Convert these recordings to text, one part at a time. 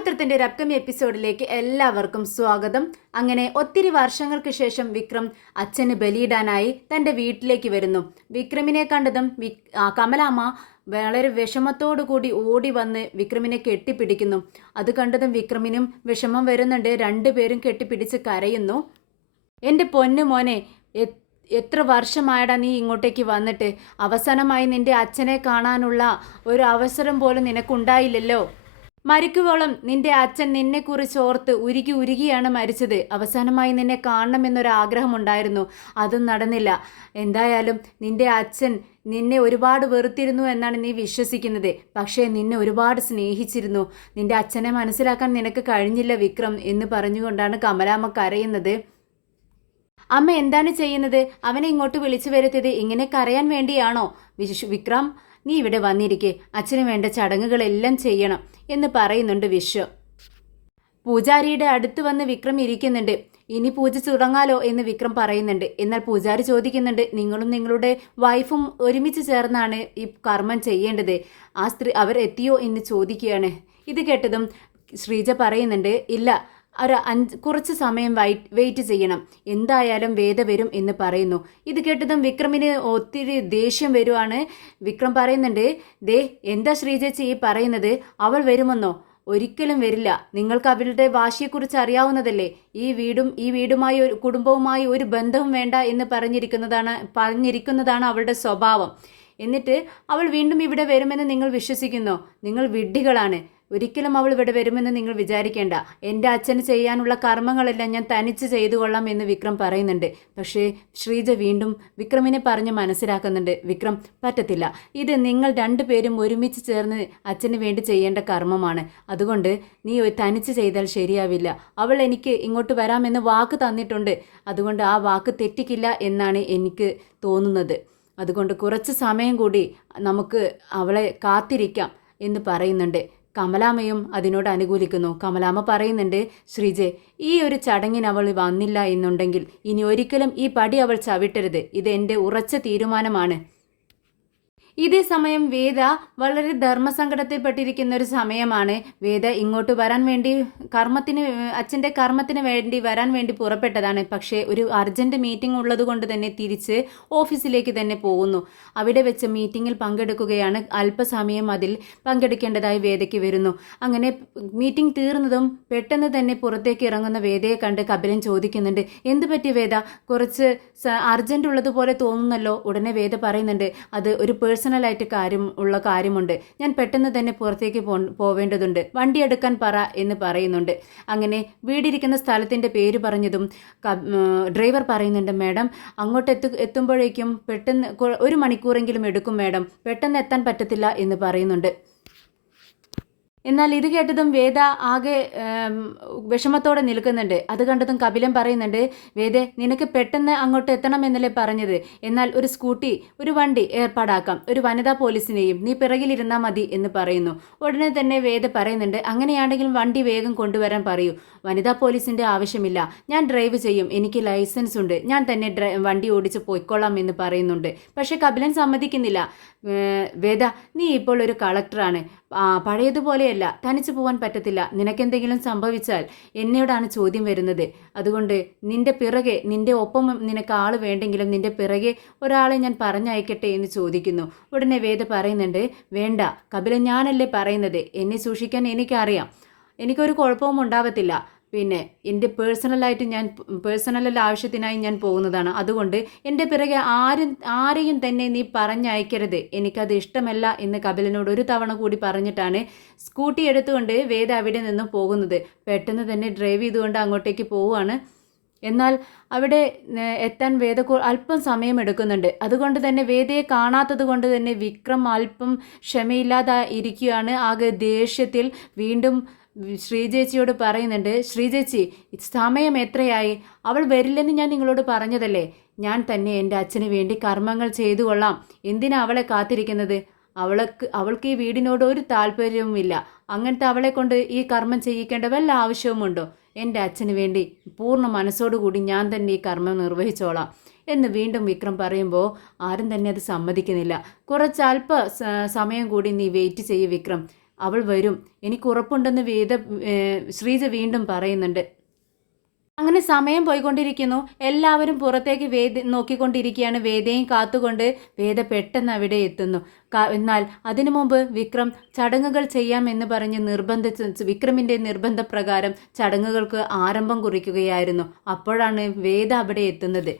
പവിത്രത്തിന്റെ ഒരു അപ്കമിങ് എപ്പിസോഡിലേക്ക് എല്ലാവർക്കും സ്വാഗതം. അങ്ങനെ ഒത്തിരി വർഷങ്ങൾക്ക് ശേഷം വിക്രം അച്ഛന് ബലിയിടാനായി തൻ്റെ വീട്ടിലേക്ക് വരുന്നു. വിക്രമിനെ കണ്ടതും കമലാമ്മ വളരെ വിഷമത്തോടു കൂടി ഓടി വന്ന് വിക്രമിനെ കെട്ടിപ്പിടിക്കുന്നു. അത് കണ്ടതും വിക്രമിനും വിഷമം വരുന്നുണ്ട്. രണ്ടുപേരും കെട്ടിപ്പിടിച്ച് കരയുന്നു. എൻ്റെ പൊന്നു മോനെ, എത്ര വർഷമായടാ നീ ഇങ്ങോട്ടേക്ക് വന്നിട്ട്? അവസാനമായി നിന്റെ അച്ഛനെ കാണാനുള്ള ഒരു അവസരം പോലും നിനക്കുണ്ടായില്ലല്ലോ. മരിക്കുവോളം നിന്റെ അച്ഛൻ നിന്നെക്കുറിച്ച് ഓർത്ത് ഉരുകിയാണ് മരിച്ചത്. അവസാനമായി നിന്നെ കാണണമെന്നൊരാഗ്രഹമുണ്ടായിരുന്നു, അതും നടന്നില്ല. എന്തായാലും നിന്റെ അച്ഛൻ നിന്നെ ഒരുപാട് വെറുത്തിരുന്നു എന്നാണ് നീ വിശ്വസിക്കുന്നത്. പക്ഷേ നിന്നെ ഒരുപാട് സ്നേഹിച്ചിരുന്നു. നിന്റെ അച്ഛനെ മനസ്സിലാക്കാൻ നിനക്ക് കഴിഞ്ഞില്ല വിക്രം എന്ന് പറഞ്ഞുകൊണ്ടാണ് കമലാമ്മ കരയുന്നത്. അമ്മ എന്താണ് ചെയ്യുന്നത്? അവനെ ഇങ്ങോട്ട് വിളിച്ചു വരുത്തിയത് ഇങ്ങനെ കരയാൻ വേണ്ടിയാണോ? വിക്രം, നീ ഇവിടെ വന്നിരിക്കെ, അച്ഛന് വേണ്ട ചടങ്ങുകളെല്ലാം ചെയ്യണം എന്ന് പറയുന്നുണ്ട് വിശ്വ. പൂജാരിയുടെ അടുത്ത് വന്ന് വിക്രം ഇരിക്കുന്നുണ്ട്. ഇനി പൂജ തുടങ്ങാലോ എന്ന് വിക്രം പറയുന്നുണ്ട്. എന്നാൽ പൂജാരി ചോദിക്കുന്നുണ്ട്, നിങ്ങളും നിങ്ങളുടെ വൈഫും ഒരുമിച്ച് ചേർന്നാണ് ഈ കർമ്മം ചെയ്യേണ്ടത്. ആ സ്ത്രീ അവർ എത്തിയോ എന്ന് ചോദിക്കുകയാണ്. ഇത് കേട്ടതും ശ്രീജ പറയുന്നുണ്ട്, ഇല്ല, കുറച്ച് സമയം വെയിറ്റ് ചെയ്യണം, എന്തായാലും വേദ വരും എന്ന് പറയുന്നു. ഇത് കേട്ടതും വിക്രമിന് ഒത്തിരി ദേഷ്യം വരുവാണ്. വിക്രം പറയുന്നുണ്ട്, ദേ എന്താ ശ്രീജേച്ചി ഈ പറയുന്നത്? അവൾ വരുമെന്നോ? ഒരിക്കലും വരില്ല. നിങ്ങൾക്ക് അവളുടെ വാശിയെക്കുറിച്ച് അറിയാവുന്നതല്ലേ. ഈ വീടുമായി ഒരു കുടുംബവുമായി ഒരു ബന്ധവും വേണ്ട എന്ന് പറഞ്ഞിരിക്കുന്നതാണ് അവളുടെ സ്വഭാവം. എന്നിട്ട് അവൾ വീണ്ടും ഇവിടെ വരുമെന്ന് നിങ്ങൾ വിശ്വസിക്കുന്നോ? നിങ്ങൾ വിഡ്ഢികളാണ്. ഒരിക്കലും അവൾ ഇവിടെ വരുമെന്ന് നിങ്ങൾ വിചാരിക്കേണ്ട. എൻ്റെ അച്ഛന് ചെയ്യാനുള്ള കർമ്മങ്ങളെല്ലാം ഞാൻ തനിച്ച് ചെയ്തു കൊള്ളാം എന്ന് വിക്രം പറയുന്നുണ്ട്. പക്ഷേ ശ്രീജ വീണ്ടും വിക്രമിനെ പറഞ്ഞ് മനസ്സിലാക്കുന്നുണ്ട്, വിക്രം പറ്റത്തില്ല, ഇത് നിങ്ങൾ രണ്ടുപേരും ഒരുമിച്ച് ചേർന്ന് അച്ഛന് വേണ്ടി ചെയ്യേണ്ട കർമ്മമാണ്. അതുകൊണ്ട് നീ തനിച്ച് ചെയ്താൽ ശരിയാവില്ല. അവൾ എനിക്ക് ഇങ്ങോട്ട് വരാമെന്ന് വാക്ക് തന്നിട്ടുണ്ട്. അതുകൊണ്ട് ആ വാക്ക് തെറ്റിക്കില്ല എന്നാണ് എനിക്ക് തോന്നുന്നത്. അതുകൊണ്ട് കുറച്ച് സമയം കൂടി നമുക്ക് അവളെ കാത്തിരിക്കാം എന്ന് പറയുന്നുണ്ട്. കമലാമ്മയും അതിനോട് അനുകൂലിക്കുന്നു. കമലാമ്മ പറയുന്നുണ്ട്, ശ്രീജെ, ഈ ഒരു ചടങ്ങിന് അവൾ വന്നില്ല എന്നുണ്ടെങ്കിൽ ഇനി ഒരിക്കലും ഈ പടി അവൾ ചവിട്ടരുത്. ഇത് എൻ്റെ ഉറച്ച തീരുമാനമാണ്. ഇതേ സമയം വേദ വളരെ ധർമ്മസങ്കടത്തിൽപ്പെട്ടിരിക്കുന്ന ഒരു സമയമാണ്. വേദ ഇങ്ങോട്ട് വരാൻ വേണ്ടി അച്ഛൻ്റെ കർമ്മത്തിന് വേണ്ടി വരാൻ വേണ്ടി പുറപ്പെട്ടതാണ്. പക്ഷേ ഒരു അർജൻറ്റ് മീറ്റിംഗ് ഉള്ളത് കൊണ്ട് തന്നെ തിരിച്ച് ഓഫീസിലേക്ക് തന്നെ പോകുന്നു. അവിടെ വെച്ച് മീറ്റിങ്ങിൽ പങ്കെടുക്കുകയാണ്. അല്പസമയം അതിൽ പങ്കെടുക്കേണ്ടതായി വേദയ്ക്ക് വരുന്നു. അങ്ങനെ മീറ്റിംഗ് തീർന്നതും പെട്ടെന്ന് തന്നെ പുറത്തേക്ക് ഇറങ്ങുന്ന വേദയെ കണ്ട് കപിലൻ ചോദിക്കുന്നുണ്ട്, എന്ത് പറ്റി വേദ? കുറച്ച് അർജൻറ്റ് ഉള്ളതുപോലെ തോന്നുന്നല്ലോ. ഉടനെ വേദ പറയുന്നുണ്ട്, അത് ഒരു പേഴ്സണലായിട്ട് കാര്യമുണ്ട്. ഞാൻ പെട്ടെന്ന് തന്നെ പുറത്തേക്ക് പോവേണ്ടതുണ്ട്. വണ്ടി എടുക്കാൻ പറ എന്ന് പറയുന്നുണ്ട്. അങ്ങനെ വീടിരിക്കുന്ന സ്ഥലത്തിൻ്റെ പേര് പറഞ്ഞതും ഡ്രൈവർ പറയുന്നുണ്ട്, മാഡം അങ്ങോട്ട് എത്തുമ്പോഴേക്കും പെട്ടെന്ന് 1 മണിക്കൂറെങ്കിലും എടുക്കും മാഡം, പെട്ടെന്ന് എത്താൻ പറ്റത്തില്ല എന്ന് പറയുന്നുണ്ട്. എന്നാൽ ഇത് കേട്ടതും വേദ ആകെ വിഷമത്തോടെ നിൽക്കുന്നുണ്ട്. അത് കണ്ടതും കപിലൻ പറയുന്നുണ്ട്, വേദ നിനക്ക് പെട്ടെന്ന് അങ്ങോട്ട് എത്തണമെന്നല്ലേ പറഞ്ഞത്? എന്നാൽ ഒരു വണ്ടി ഏർപ്പാടാക്കാം, ഒരു വനിതാ പോലീസിനെയും, നീ പിറകിലിരുന്നാൽ മതി എന്ന് പറയുന്നു. ഉടനെ തന്നെ വേദ പറയുന്നുണ്ട്, അങ്ങനെയാണെങ്കിൽ വണ്ടി വേഗം കൊണ്ടുവരാൻ പറയൂ. വനിതാ പോലീസിൻ്റെ ആവശ്യമില്ല, ഞാൻ ഡ്രൈവ് ചെയ്യും, എനിക്ക് ലൈസൻസ് ഉണ്ട്, ഞാൻ തന്നെ വണ്ടി ഓടിച്ച് പോയിക്കൊള്ളാം എന്ന് പറയുന്നുണ്ട്. പക്ഷേ കപിലൻ സമ്മതിക്കുന്നില്ല. വേദ, നീ ഇപ്പോൾ ഒരു കളക്ടറാണ്, പഴയതുപോലെയല്ല, തനിച്ചു പോകാൻ പറ്റത്തില്ല. നിനക്കെന്തെങ്കിലും സംഭവിച്ചാൽ എന്നോടാണ് ചോദ്യം വരുന്നത്. അതുകൊണ്ട് നിന്റെ ഒപ്പം നിനക്ക് ആൾ വേണ്ടെങ്കിലും നിന്റെ പിറകെ ഒരാളെ ഞാൻ പറഞ്ഞയക്കട്ടെ എന്ന് ചോദിക്കുന്നു. ഉടനെ വേദ പറയുന്നുണ്ട്, വേണ്ട കപിലൻ, ഞാനല്ലേ പറയുന്നത്, എന്നെ സൂക്ഷിക്കാൻ എനിക്കറിയാം, എനിക്കൊരു കുഴപ്പവും ഉണ്ടാവത്തില്ല. പിന്നെ എൻ്റെ പേഴ്സണൽ ആവശ്യത്തിനായി ഞാൻ പോകുന്നതാണ്. അതുകൊണ്ട് എൻ്റെ പിറകെ ആരെയും തന്നെ നീ പറഞ്ഞയക്കരുത്, എനിക്കത് ഇഷ്ടമല്ല എന്ന് കപിലനോട് ഒരു തവണ കൂടി പറഞ്ഞിട്ടാണ് സ്കൂട്ടി എടുത്തുകൊണ്ട് വേദ അവിടെ നിന്നും പോകുന്നത്. പെട്ടെന്ന് തന്നെ ഡ്രൈവ് ചെയ്തുകൊണ്ട് അങ്ങോട്ടേക്ക് പോവുകയാണ്. എന്നാൽ അവിടെ എത്താൻ വേദ അല്പം സമയം എടുക്കുന്നുണ്ട്. അതുകൊണ്ട് തന്നെ വേദയെ കാണാത്തത് കൊണ്ട് തന്നെ വിക്രം അല്പം ക്ഷമയില്ലാതെ ഇരിക്കുകയാണ്. ആകെ ദേഷ്യത്തിൽ വീണ്ടും ശ്രീജേച്ചിയോട് പറയുന്നുണ്ട്, ശ്രീജേച്ചി സമയം എത്രയായി? അവൾ വരില്ലെന്ന് ഞാൻ നിങ്ങളോട് പറഞ്ഞതല്ലേ. ഞാൻ തന്നെ എൻ്റെ അച്ഛന് വേണ്ടി കർമ്മങ്ങൾ ചെയ്തു കൊള്ളാം, എന്തിനാ അവളെ കാത്തിരിക്കുന്നത്? അവൾക്ക് ഈ വീടിനോട് ഒരു താല്പര്യവുമില്ല. അങ്ങനത്തെ അവളെ കൊണ്ട് ഈ കർമ്മം ചെയ്യിക്കേണ്ട വല്ല ആവശ്യവുമുണ്ടോ? എൻ്റെ അച്ഛന് വേണ്ടി പൂർണ്ണ മനസ്സോടുകൂടി ഞാൻ തന്നെ ഈ കർമ്മം നിർവഹിച്ചോളാം എന്ന് വീണ്ടും വിക്രം പറയുമ്പോൾ ആരും തന്നെ അത് സമ്മതിക്കുന്നില്ല. കുറച്ച് സമയം കൂടി നീ വെയിറ്റ് ചെയ്യ് വിക്രം, അവൾ വരും, എനിക്കുറപ്പുണ്ടെന്ന് ശ്രീജ വീണ്ടും പറയുന്നുണ്ട്. അങ്ങനെ സമയം പോയിക്കൊണ്ടിരിക്കുന്നു. എല്ലാവരും പുറത്തേക്ക് നോക്കിക്കൊണ്ടിരിക്കുകയാണ്. വേദയും കാത്തുകൊണ്ട് വേദ പെട്ടെന്ന് അവിടെ എത്തുന്നു. എന്നാൽ അതിനു മുമ്പ് വിക്രം ചടങ്ങുകൾ ചെയ്യാമെന്ന് പറഞ്ഞ് വിക്രമിൻ്റെ നിർബന്ധപ്രകാരം ചടങ്ങുകൾക്ക് ആരംഭം കുറിക്കുകയായിരുന്നു. അപ്പോഴാണ് വേദ അവിടെ എത്തുന്നത്.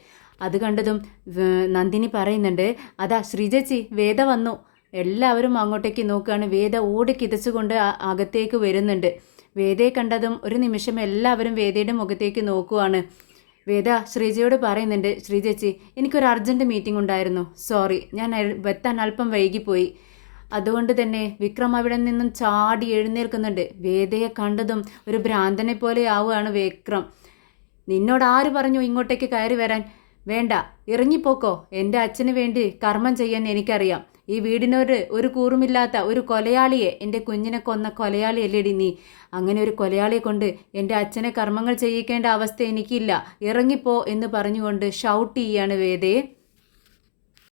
അത് കണ്ടതും നന്ദിനി പറയുന്നുണ്ട്, അതാ ശ്രീജച്ചി വേദ വന്നു. എല്ലാവരും അങ്ങോട്ടേക്ക് നോക്കുകയാണ്. വേദ ഓടി കിതച്ചുകൊണ്ട് അകത്തേക്ക് വരുന്നുണ്ട്. വേദയെ കണ്ടതും ഒരു നിമിഷം എല്ലാവരും വേദയുടെ മുഖത്തേക്ക് നോക്കുവാണ്. വേദ ശ്രീജയോട് പറയുന്നുണ്ട്, ശ്രീജച്ചി എനിക്കൊരു അർജൻറ്റ് മീറ്റിംഗ് ഉണ്ടായിരുന്നു, സോറി ഞാൻ എത്താൻ അല്പം വൈകിപ്പോയി. അതുകൊണ്ട് തന്നെ വിക്രം അവിടെ നിന്നും ചാടി എഴുന്നേൽക്കുന്നുണ്ട്. വേദയെ കണ്ടതും ഒരു ഭ്രാന്തനെ പോലെ ആവുകയാണ് വിക്രം. നിന്നോട് ആര് പറഞ്ഞു ഇങ്ങോട്ടേക്ക് കയറി വരാൻ? വേണ്ട, ഇറങ്ങിപ്പോക്കോ. എൻ്റെ അച്ഛന് വേണ്ടി കർമ്മം ചെയ്യാൻ എനിക്കറിയാം. ഈ വീടിനോട് ഒരു കൂറുമില്ലാത്ത ഒരു കൊലയാളിയെ, എൻ്റെ കുഞ്ഞിനെ കൊന്ന കൊലയാളിയല്ലേടി നീ. അങ്ങനെ ഒരു കൊലയാളിയെ കൊണ്ട് എൻ്റെ അച്ഛനെ കർമ്മങ്ങൾ ചെയ്യിക്കേണ്ട അവസ്ഥ എനിക്കില്ല, ഇറങ്ങിപ്പോ എന്ന് പറഞ്ഞുകൊണ്ട് ഷൗട്ട് ചെയ്യാണ് വേദയെ.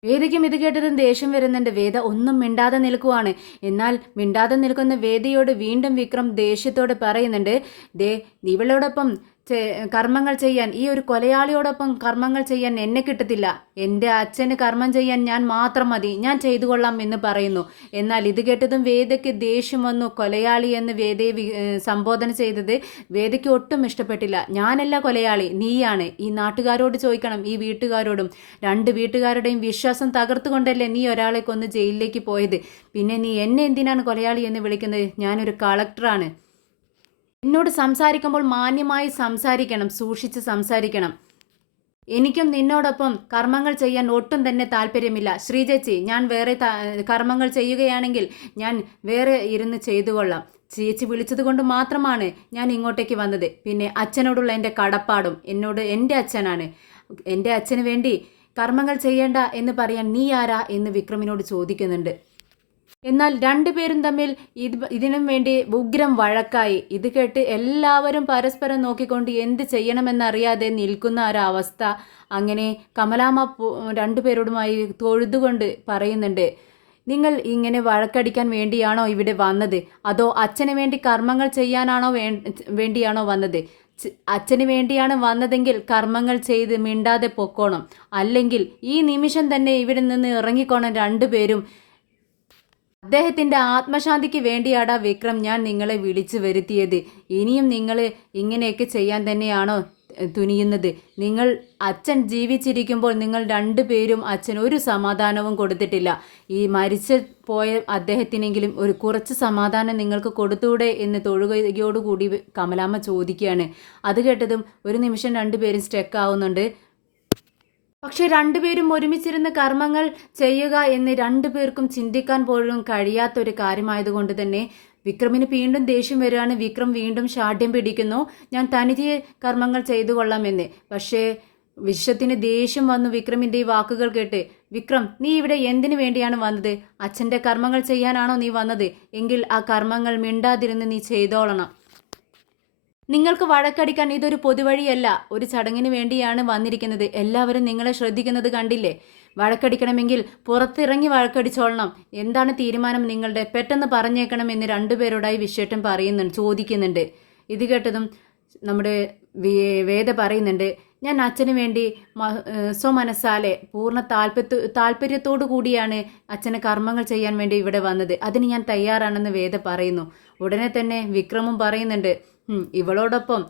വേദയ്ക്കും ഇത് കേട്ടതും ദേഷ്യം വരുന്നുണ്ട്. വേദ ഒന്നും മിണ്ടാതെ നിൽക്കുവാണ്. എന്നാൽ മിണ്ടാതെ നിൽക്കുന്ന വേദയോട് വീണ്ടും വിക്രം ദേഷ്യത്തോട് പറയുന്നുണ്ട്, ദേ ഇവളോടൊപ്പം കർമ്മങ്ങൾ ചെയ്യാൻ, ഈ ഒരു കൊലയാളിയോടൊപ്പം കർമ്മങ്ങൾ ചെയ്യാൻ എന്നെ കിട്ടത്തില്ല. എൻ്റെ അച്ഛന് കർമ്മം ചെയ്യാൻ ഞാൻ മാത്രം മതി, ഞാൻ ചെയ്തു കൊള്ളാം എന്ന് പറയുന്നു. എന്നാൽ ഇത് കേട്ടതും വേദയ്ക്ക് ദേഷ്യം വന്നു. കൊലയാളി എന്ന് വേദയെ സംബോധന ചെയ്തത് വേദയ്ക്ക് ഒട്ടും ഇഷ്ടപ്പെട്ടില്ല. ഞാനല്ല കൊലയാളി, നീയാണ്. ഈ നാട്ടുകാരോട് ചോദിക്കണം, ഈ വീട്ടുകാരോടും. രണ്ട് വീട്ടുകാരുടെയും വിശ്വാസം തകർത്തുകൊണ്ടല്ലേ നീ ഒരാളെ കൊന്ന് ജയിലിലേക്ക് പോയത്. പിന്നെ നീ എന്നെ എന്തിനാണ് കൊലയാളി എന്ന് വിളിക്കുന്നത്? ഞാനൊരു കളക്ടറാണ്. എന്നോട് സംസാരിക്കുമ്പോൾ മാന്യമായി സംസാരിക്കണം, സൂക്ഷിച്ച് സംസാരിക്കണം. എനിക്കും നിന്നോടൊപ്പം കർമ്മങ്ങൾ ചെയ്യാൻ ഒട്ടും തന്നെ താല്പര്യമില്ല. ശ്രീചേച്ചി, ഞാൻ വേറെ കർമ്മങ്ങൾ ചെയ്യുകയാണെങ്കിൽ ഞാൻ വേറെ ഇരുന്ന് ചെയ്തു കൊള്ളാം. ചേച്ചി വിളിച്ചത് കൊണ്ട് മാത്രമാണ് ഞാൻ ഇങ്ങോട്ടേക്ക് വന്നത്. പിന്നെ അച്ഛനോടുള്ള എൻ്റെ കടപ്പാടും, എൻ്റെ അച്ഛനാണ്. എൻ്റെ അച്ഛന് വേണ്ടി കർമ്മങ്ങൾ ചെയ്യേണ്ട എന്ന് പറയാൻ നീ ആരാ എന്ന് വിക്രമിനോട് ചോദിക്കുന്നുണ്ട്. എന്നാൽ രണ്ടുപേരും തമ്മിൽ ഇതിനും വേണ്ടി ഉഗ്രം വഴക്കായി. ഇത് കേട്ട് എല്ലാവരും പരസ്പരം നോക്കിക്കൊണ്ട് എന്ത് ചെയ്യണമെന്നറിയാതെ നിൽക്കുന്ന ഒരവസ്ഥ. അങ്ങനെ കമലാമ്മ രണ്ടുപേരോടുമായി തൊഴുതുകൊണ്ട് പറയുന്നുണ്ട്, നിങ്ങൾ ഇങ്ങനെ വഴക്കടിക്കാൻ വേണ്ടിയാണോ ഇവിടെ വന്നത്? അതോ അച്ഛന് വേണ്ടി കർമ്മങ്ങൾ ചെയ്യാനാണോ വേണ്ടിയാണോ വന്നത്? അച്ഛന് വേണ്ടിയാണ് വന്നതെങ്കിൽ കർമ്മങ്ങൾ ചെയ്ത് മിണ്ടാതെ പൊക്കോണം. അല്ലെങ്കിൽ ഈ നിമിഷം തന്നെ ഇവിടെ നിന്ന് ഇറങ്ങിക്കോണം രണ്ടുപേരും. അദ്ദേഹത്തിൻ്റെ ആത്മശാന്തിക്ക് വേണ്ടിയാടാ വിക്രം ഞാൻ നിങ്ങളെ വിളിച്ചു വരുത്തിയത്. ഇനിയും നിങ്ങൾ ഇങ്ങനെയൊക്കെ ചെയ്യാൻ തന്നെയാണോ തുനിയുന്നത്? അച്ഛൻ ജീവിച്ചിരിക്കുമ്പോൾ നിങ്ങൾ രണ്ടുപേരും അച്ഛൻ ഒരു സമാധാനവും കൊടുത്തിട്ടില്ല. ഈ മരിച്ചു പോയ അദ്ദേഹത്തിനെങ്കിലും ഒരു കുറച്ച് സമാധാനം നിങ്ങൾക്ക് കൊടുത്തൂടെ എന്ന് തൊഴുകയോടുകൂടി കമലാമ്മ ചോദിക്കുകയാണ്. അത് കേട്ടതും ഒരു നിമിഷം രണ്ടുപേരും സ്റ്റക്ക് ആവുന്നുണ്ട്. പക്ഷെ രണ്ടുപേരും ഒരുമിച്ചിരുന്ന് കർമ്മങ്ങൾ ചെയ്യുക എന്ന് രണ്ടുപേർക്കും ചിന്തിക്കാൻ പോലും കഴിയാത്തൊരു കാര്യമായതുകൊണ്ട് തന്നെ വിക്രമിന് വീണ്ടും ദേഷ്യം വരികയാണ്. വിക്രം വീണ്ടും ശാഠ്യം പിടിക്കുന്നു, ഞാൻ തനിയെ കർമ്മങ്ങൾ ചെയ്തു കൊള്ളാമെന്ന്. പക്ഷേ വിശ്വത്തിന് ദേഷ്യം വന്നു വിക്രമിൻ്റെ ഈ വാക്കുകൾ കേട്ട്. വിക്രം, നീ ഇവിടെ എന്തിനു വേണ്ടിയാണ് വന്നത്? അച്ഛൻ്റെ കർമ്മങ്ങൾ ചെയ്യാനാണോ നീ വന്നത്? എങ്കിൽ ആ കർമ്മങ്ങൾ മിണ്ടാതിരുന്ന് നീ ചെയ്തോളണം. നിങ്ങൾക്ക് വഴക്കടിക്കാൻ ഇതൊരു പൊതുവഴിയല്ല, ഒരു ചടങ്ങിന് വേണ്ടിയാണ് വന്നിരിക്കുന്നത്. എല്ലാവരും നിങ്ങളെ ശ്രദ്ധിക്കുന്നത് കണ്ടില്ലേ? വഴക്കടിക്കണമെങ്കിൽ പുറത്തിറങ്ങി വഴക്കടിച്ചോളണം. എന്താണ് തീരുമാനം നിങ്ങളുടെ? പെട്ടെന്ന് പറഞ്ഞേക്കണമെന്ന് രണ്ടുപേരോടായി വിശ്വേട്ടൻ ചോദിക്കുന്നുണ്ട്. ഇത് കേട്ടതും നമ്മുടെ വേദ പറയുന്നുണ്ട്, ഞാൻ അച്ഛന് വേണ്ടി സ്വമനസ്സാലെ പൂർണ്ണ താല്പര്യത്തോടു കൂടിയാണ് അച്ഛന് കർമ്മങ്ങൾ ചെയ്യാൻ വേണ്ടി ഇവിടെ വന്നത്. അതിന് ഞാൻ തയ്യാറാണെന്ന് വേദ പറയുന്നു. ഉടനെ തന്നെ വിക്രമും പറയുന്നുണ്ട്, ഇവളോടൊപ്പം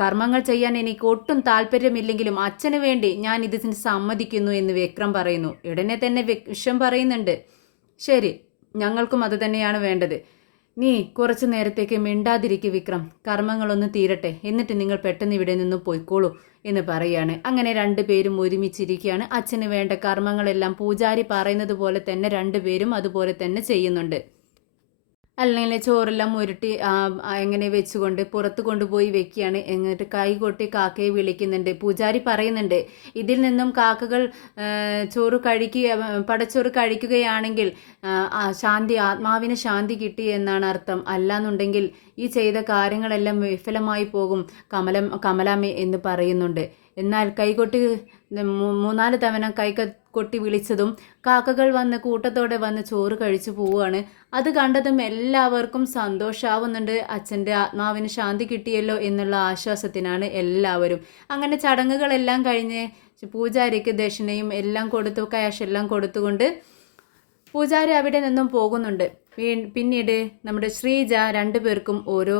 കർമ്മങ്ങൾ ചെയ്യാൻ എനിക്ക് ഒട്ടും താല്പര്യമില്ലെങ്കിലും അച്ഛന് വേണ്ടി ഞാൻ ഇതിന് സമ്മതിക്കുന്നു എന്ന് വിക്രം പറയുന്നു. ഉടനെ തന്നെ വിശ്വം പറയുന്നുണ്ട്, ശരി, ഞങ്ങൾക്കും അത് തന്നെയാണ് വേണ്ടത്. നീ കുറച്ചു നേരത്തേക്ക് മിണ്ടാതിരിക്കും വിക്രം, കർമ്മങ്ങളൊന്ന് തീരട്ടെ, എന്നിട്ട് നിങ്ങൾ പെട്ടെന്ന് ഇവിടെ നിന്ന് പോയിക്കോളൂ എന്ന് പറയാണ്. അങ്ങനെ രണ്ടുപേരും ഒരുമിച്ചിരിക്കുകയാണ്. അച്ഛന് വേണ്ട കർമ്മങ്ങളെല്ലാം പൂജാരി പറയുന്നത് പോലെ തന്നെ രണ്ടുപേരും അതുപോലെ തന്നെ ചെയ്യുന്നുണ്ട്. അല്ലെങ്കിൽ ചോറെല്ലാം ഉരുട്ടി എങ്ങനെ വെച്ചുകൊണ്ട് പുറത്ത് കൊണ്ടുപോയി വെക്കുകയാണ്. എന്നിട്ട് കൈ കൊട്ടി കാക്കയെ വിളിക്കുന്നുണ്ട്. പൂജാരി പറയുന്നുണ്ട്, ഇതിൽ നിന്നും കാക്കകൾ പടച്ചോറ് കഴിക്കുകയാണെങ്കിൽ ആത്മാവിന് ശാന്തി കിട്ടി എന്നാണ് അർത്ഥം. അല്ലാന്നുണ്ടെങ്കിൽ ഈ ചെയ്ത കാര്യങ്ങളെല്ലാം വിഫലമായി പോകും കമലാമ്മ എന്ന് പറയുന്നുണ്ട്. എന്നാൽ കൈകൊട്ടി മൂന്നാല് തവണ കൊട്ടി വിളിച്ചതും കാക്കകൾ വന്ന് കൂട്ടത്തോടെ വന്ന് ചോറ് കഴിച്ചു പോവുകയാണ്. അത് കണ്ടതും എല്ലാവർക്കും സന്തോഷമാവുന്നുണ്ട്. അച്ഛൻ്റെ ആത്മാവിന് ശാന്തി കിട്ടിയല്ലോ എന്നുള്ള ആശ്വാസത്തിനാണ് എല്ലാവരും. അങ്ങനെ ചടങ്ങുകളെല്ലാം കഴിഞ്ഞ് പൂജാരിക്ക് ദക്ഷിണയും എല്ലാം കൊടുത്തു, ക്യാഷ് എല്ലാം കൊടുത്തുകൊണ്ട് പൂജാരി അവിടെ നിന്നും പോകുന്നുണ്ട്. പിന്നീട് നമ്മുടെ ശ്രീജ രണ്ടുപേർക്കും ഓരോ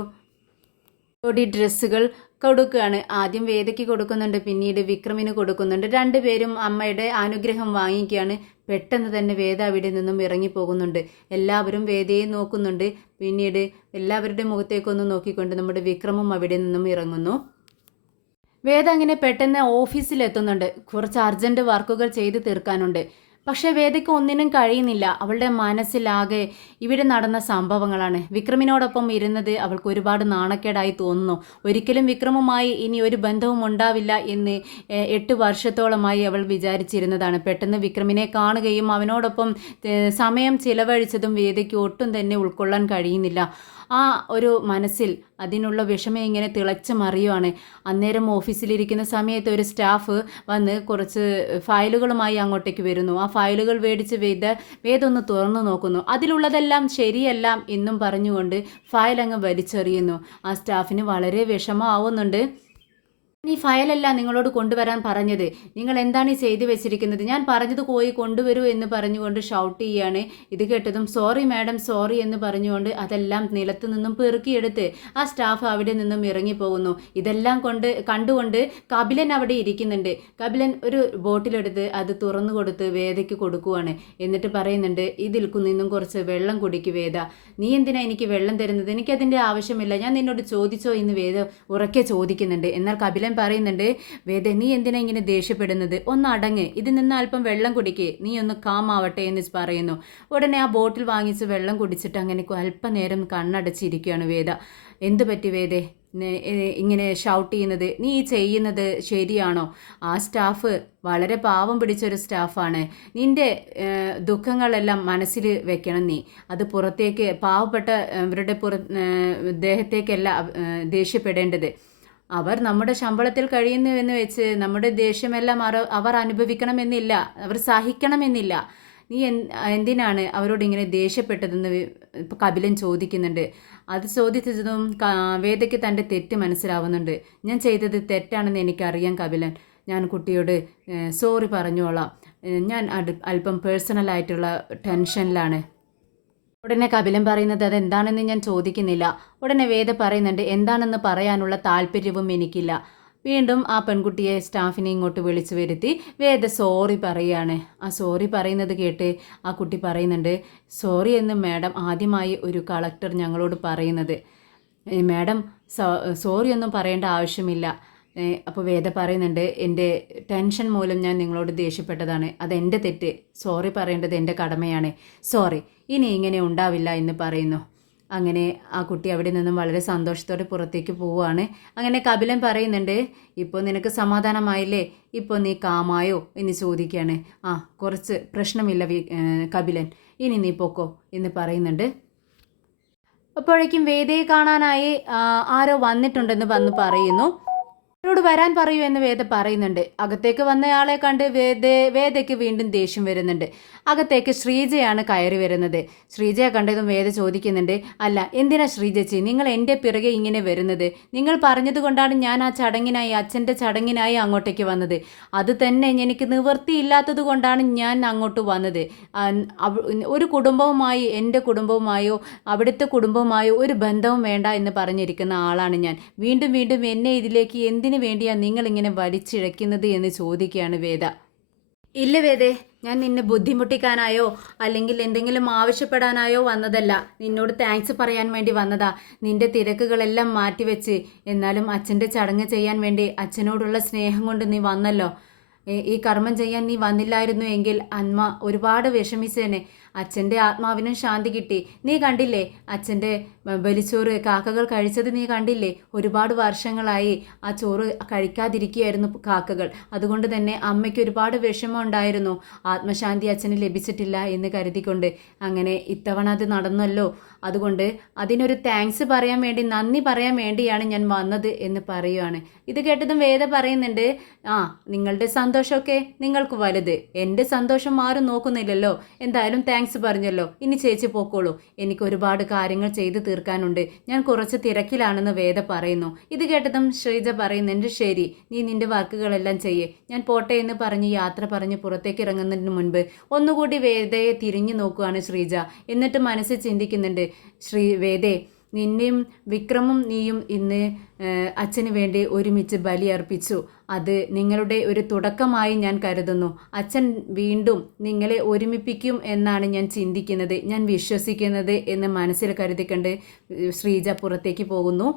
ജോഡി ഡ്രസ്സുകൾ കൊടുക്കുകയാണ്. ആദ്യം വേദയ്ക്ക് കൊടുക്കുന്നുണ്ട്, പിന്നീട് വിക്രമിന് കൊടുക്കുന്നുണ്ട്. രണ്ടുപേരും അമ്മയുടെ അനുഗ്രഹം വാങ്ങിക്കുകയാണ്. പെട്ടെന്ന് തന്നെ വേദ അവിടെ നിന്നും ഇറങ്ങിപ്പോകുന്നുണ്ട്. എല്ലാവരും വേദയെ നോക്കുന്നുണ്ട്. പിന്നീട് എല്ലാവരുടെ മുഖത്തേക്കൊന്ന് നോക്കിക്കൊണ്ട് നമ്മുടെ വിക്രമും അവിടെ നിന്നും ഇറങ്ങുന്നു. വേദ അങ്ങനെ പെട്ടെന്ന് ഓഫീസിലെത്തുന്നുണ്ട്. കുറച്ച് അർജൻറ്റ് വർക്കുകൾ ചെയ്ത് തീർക്കാനുണ്ട്. പക്ഷേ വേദയ്ക്ക് ഒന്നിനും കഴിയുന്നില്ല. അവളുടെ മനസ്സിലാകെ ഇവിടെ നടന്ന സംഭവങ്ങളാണ്. വിക്രമിനോടൊപ്പം ഇരുന്നത് അവൾക്ക് ഒരുപാട് നാണക്കേടായി തോന്നുന്നു. ഒരിക്കലും വിക്രമുമായി ഇനി ഒരു ബന്ധവും ഉണ്ടാവില്ല എന്ന് 8 വർഷത്തോളമായി അവൾ വിചാരിച്ചിരുന്നതാണ്. പെട്ടെന്ന് വിക്രമിനെ കാണുകയും അവനോടൊപ്പം സമയം ചിലവഴിച്ചതും വേദയ്ക്ക് ഒട്ടും തന്നെ ഉൾക്കൊള്ളാൻ കഴിയുന്നില്ല. ആ ഒരു മനസ്സിൽ അതിനുള്ള വിഷമം ഇങ്ങനെ തിളച്ച് മറിയുവാണ്. അന്നേരം ഓഫീസിലിരിക്കുന്ന സമയത്ത് ഒരു സ്റ്റാഫ് വന്ന് കുറച്ച് ഫയലുകളുമായി അങ്ങോട്ടേക്ക് വരുന്നു. ആ ഫയലുകൾ മേടിച്ച് വേദ ഒന്ന് തുറന്നു നോക്കുന്നു. അതിലുള്ളതെല്ലാം ശരിയല്ല എന്നും പറഞ്ഞുകൊണ്ട് ഫയൽ അങ്ങ് വലിച്ചെറിയുന്നു. ആ സ്റ്റാഫിന് വളരെ വിഷമമാവുന്നുണ്ട്. ഈ ഫയലല്ല നിങ്ങളോട് കൊണ്ടുവരാൻ പറഞ്ഞത്, നിങ്ങൾ എന്താണ് ഈ ചെയ്തു വെച്ചിരിക്കുന്നത്, ഞാൻ പറഞ്ഞത് പോയി കൊണ്ടുവരൂ എന്ന് പറഞ്ഞുകൊണ്ട് ഷൗട്ട് ചെയ്യാണ്. ഇത് കേട്ടതും സോറി മാഡം സോറി എന്ന് പറഞ്ഞുകൊണ്ട് അതെല്ലാം നിലത്തു നിന്നും പെറുക്കിയെടുത്ത് ആ സ്റ്റാഫ് അവിടെ നിന്നും ഇറങ്ങിപ്പോകുന്നു. ഇതെല്ലാം കണ്ടുകൊണ്ട് കപിലൻ അവിടെ ഇരിക്കുന്നുണ്ട്. കപിലൻ ഒരു ബോട്ടിലെടുത്ത് അത് തുറന്നു കൊടുത്ത് വേദയ്ക്ക് കൊടുക്കുവാണ്. എന്നിട്ട് പറയുന്നുണ്ട്, ഇതിൽ നിന്നും കുറച്ച് വെള്ളം കുടിക്കു വേദ. നീ എന്തിനാ എനിക്ക് വെള്ളം തരുന്നത്, എനിക്കതിൻ്റെ ആവശ്യമില്ല, ഞാൻ നിന്നോട് ചോദിച്ചോ എന്ന് വേദ ഉറക്കെ ചോദിക്കുന്നുണ്ട്. എന്നാൽ കപിലൻ പറയുന്നുണ്ട്, വേദ നീ എന്തിനാ ഇങ്ങനെ ദേഷ്യപ്പെടുന്നത്, ഒന്ന് അടങ്ങ്, ഇതിൽ നിന്ന് അല്പം വെള്ളം കുടിക്കേ, നീ ഒന്ന് കാമാവട്ടെ എന്ന് പറയുന്നു. ഉടനെ ആ ബോട്ടിൽ വാങ്ങിച്ച് വെള്ളം കുടിച്ചിട്ട് അങ്ങനെ അല്പനേരം കണ്ണടച്ചിരിക്കുകയാണ് വേദ. എന്തു പറ്റി വേദേ ഇങ്ങനെ ഷൗട്ട് ചെയ്യുന്നത്, നീ ചെയ്യുന്നത് ശരിയാണോ? ആ സ്റ്റാഫ് വളരെ പാവം പിടിച്ചൊരു സ്റ്റാഫാണ്. നിൻ്റെ ദുഃഖങ്ങളെല്ലാം മനസ്സിൽ വെക്കണം നീ. അത് പുറത്തേക്ക് പാവപ്പെട്ടവരുടെ ദേഹത്തേക്കല്ല ദേഷ്യപ്പെടേണ്ടത്. അവർ നമ്മുടെ ശമ്പളത്തിൽ കഴിയുന്നുവെന്ന് വെച്ച് നമ്മുടെ ദേഷ്യമെല്ലാം അവർ അനുഭവിക്കണമെന്നില്ല, അവർ സഹിക്കണമെന്നില്ല. നീ എന്തിനാണ് അവരോട് ഇങ്ങനെ ദേഷ്യപ്പെട്ടതെന്ന് കപിലൻ ചോദിക്കുന്നുണ്ട്. അത് ചോദിച്ചതും വേദയ്ക്ക് തൻ്റെ തെറ്റ് മനസ്സിലാവുന്നുണ്ട്. ഞാൻ ചെയ്തത് തെറ്റാണെന്ന് എനിക്കറിയാം കപിലൻ, ഞാൻ കുട്ടിയോട് സോറി പറഞ്ഞോളാം, ഞാൻ അല്പം പേഴ്സണലായിട്ടുള്ള ടെൻഷനിലാണ്. ഉടനെ കപിലൻ പറയുന്നത് അതെന്താണെന്ന് ഞാൻ ചോദിക്കുന്നില്ല. ഉടനെ വേദ പറയുന്നുണ്ട്, എന്താണെന്ന് പറയാനുള്ള താല്പര്യവും എനിക്കില്ല. വീണ്ടും ആ പെൺകുട്ടിയെ സ്റ്റാഫിനെ ഇങ്ങോട്ട് വിളിച്ചു വരുത്തി വേദ സോറി പറയുകയാണ്. ആ സോറി പറയുന്നത് കേട്ട് ആ കുട്ടി പറയുന്നുണ്ട്, സോറി എന്ന് മാഡം ആദ്യമായി ഒരു കളക്ടർ ഞങ്ങളോട് പറയുന്നത്. മാഡം സോറി ഒന്നും പറയേണ്ട ആവശ്യമില്ല. അപ്പോൾ വേദ പറയുന്നുണ്ട്, എൻ്റെ ടെൻഷൻ മൂലം ഞാൻ നിങ്ങളോട് ദേഷ്യപ്പെട്ടതാണ്, അതെൻ്റെ തെറ്റ്, സോറി പറയേണ്ടത് എൻ്റെ കടമയാണ്, സോറി, ഇനി ഇങ്ങനെ ഉണ്ടാവില്ല എന്ന് പറയുന്നു. അങ്ങനെ ആ കുട്ടി അവിടെ നിന്നും വളരെ സന്തോഷത്തോടെ പുറത്തേക്ക് പോവുകയാണ്. അങ്ങനെ കപിലൻ പറയുന്നുണ്ട്, ഇപ്പോൾ നിനക്ക് സമാധാനമായില്ലേ, ഇപ്പോൾ നീ കാമായോ എന്ന് ചോദിക്കുകയാണ്. ആ കുറച്ച് പ്രശ്നമില്ല കപിലൻ, ഇനി നീ പൊക്കോ എന്ന് പറയുന്നുണ്ട്. അപ്പോഴേക്കും വേദയെ കാണാനായി ആരോ വന്നിട്ടുണ്ടെന്ന് വന്ന് പറയുന്നു. അവരോട് വരാൻ പറയൂ എന്ന് വേദ പറയുന്നുണ്ട്. അകത്തേക്ക് വന്നയാളെ കണ്ട് വേദയ്ക്ക് വീണ്ടും ദേഷ്യം വരുന്നുണ്ട്. അകത്തേക്ക് ശ്രീജയാണ് കയറി വരുന്നത്. ശ്രീജയെ കണ്ടതും വേദ ചോദിക്കുന്നുണ്ട്, അല്ല എന്തിനാ ശ്രീജച്ചി നിങ്ങൾ എൻ്റെ പിറകെ ഇങ്ങനെ വരുന്നത്? നിങ്ങൾ പറഞ്ഞതുകൊണ്ടാണ് ഞാൻ ആ ചടങ്ങിനായി, അച്ഛൻ്റെ ചടങ്ങിനായി അങ്ങോട്ടേക്ക് വന്നത്. അത് തന്നെ എനിക്ക് നിവൃത്തിയില്ലാത്തത് കൊണ്ടാണ് ഞാൻ അങ്ങോട്ട് വന്നത്. ഒരു കുടുംബവുമായി, എൻ്റെ കുടുംബവുമായോ അവിടുത്തെ കുടുംബവുമായോ ഒരു ബന്ധവും വേണ്ട എന്ന് പറഞ്ഞിരിക്കുന്ന ആളാണ് ഞാൻ. വീണ്ടും വീണ്ടും എന്നെ ഇതിലേക്ക് എന്തിനു വേണ്ടിയാണ് നിങ്ങളിങ്ങനെ വലിച്ചിഴക്കുന്നത് എന്ന് ചോദിക്കുകയാണ് വേദ. ഇല്ല വേദേ, ഞാൻ നിന്നെ ബുദ്ധിമുട്ടിക്കാനായോ അല്ലെങ്കിൽ എന്തെങ്കിലും ആവശ്യപ്പെടാനായോ വന്നതല്ല, നിന്നോട് താങ്ക്സ് പറയാൻ വേണ്ടി വന്നതാ. നിന്റെ തിരക്കുകളെല്ലാം മാറ്റിവെച്ച് എന്നാലും അച്ഛൻ്റെ ചടങ്ങ് ചെയ്യാൻ വേണ്ടി അച്ഛനോടുള്ള സ്നേഹം കൊണ്ട് നീ വന്നല്ലോ. ഈ കർമ്മം ചെയ്യാൻ നീ വന്നില്ലായിരുന്നു എങ്കിൽ അമ്മ ഒരുപാട് വിഷമിച്ചേനെ. അച്ഛൻ്റെ ആത്മാവിനും ശാന്തി കിട്ടി. നീ കണ്ടില്ലേ അച്ഛൻ്റെ ബലിച്ചോറ് കാക്കകൾ കഴിച്ചത്? നീ കണ്ടില്ലേ? ഒരുപാട് വർഷങ്ങളായി ആ ചോറ് കഴിക്കാതിരിക്കുകയായിരുന്നു കാക്കകൾ. അതുകൊണ്ട് തന്നെ അമ്മയ്ക്ക് ഒരുപാട് വിഷമം ഉണ്ടായിരുന്നു, ആത്മശാന്തി അച്ഛന് ലഭിച്ചിട്ടില്ല എന്ന് കരുതിക്കൊണ്ട്. അങ്ങനെ ഇത്തവണ അത് നടന്നല്ലോ, അതുകൊണ്ട് അതിനൊരു താങ്ക്സ് പറയാൻ വേണ്ടി, നന്ദി പറയാൻ വേണ്ടിയാണ് ഞാൻ വന്നത് എന്ന് പറയുകയാണ്. ഇത് കേട്ടതും വേദ പറയുന്നുണ്ട്, നിങ്ങളുടെ സന്തോഷമൊക്കെ നിങ്ങൾക്ക് വലുത്, എൻ്റെ സന്തോഷം ആരും നോക്കുന്നില്ലല്ലോ. എന്തായാലും താങ്ക്സ് പറഞ്ഞല്ലോ, ഇനി ചേച്ചി പോക്കോളൂ, എനിക്ക് ഒരുപാട് കാര്യങ്ങൾ ചെയ്തു തീർക്കാനുണ്ട്, ഞാൻ കുറച്ച് തിരക്കിലാണെന്ന് വേദ പറയുന്നു. ഇത് കേട്ടതും ശ്രീജ പറയുന്നുണ്ട്, ശരി, നീ നിന്റെ വർക്കുകളെല്ലാം ചെയ്യേ, ഞാൻ പോട്ടെ എന്ന് പറഞ്ഞ് യാത്ര പറഞ്ഞ് പുറത്തേക്ക് ഇറങ്ങുന്നതിന് മുൻപ് ഒന്നുകൂടി വേദയെ തിരിഞ്ഞു നോക്കുകയാണ് ശ്രീജ. എന്നിട്ട് മനസ്സിൽ ചിന്തിക്കുന്നുണ്ട്, വേദേ, നിന്നെയും വിക്രമും നീയും ഇന്ന് അച്ഛന് വേണ്ടി ഒരുമിച്ച് ബലിയർപ്പിച്ചു. അത് നിങ്ങളുടെ ഒരു തുടക്കമായി ഞാൻ കരുതുന്നു. അച്ഛൻ വീണ്ടും നിങ്ങളെ ഒരുമിപ്പിക്കും എന്നാണ് ഞാൻ ചിന്തിക്കുന്നത്, ഞാൻ വിശ്വസിക്കുന്നത് എന്ന് മനസ്സിൽ കരുതിക്കൊണ്ട് ശ്രീജ പുറത്തേക്ക് പോകുന്നു.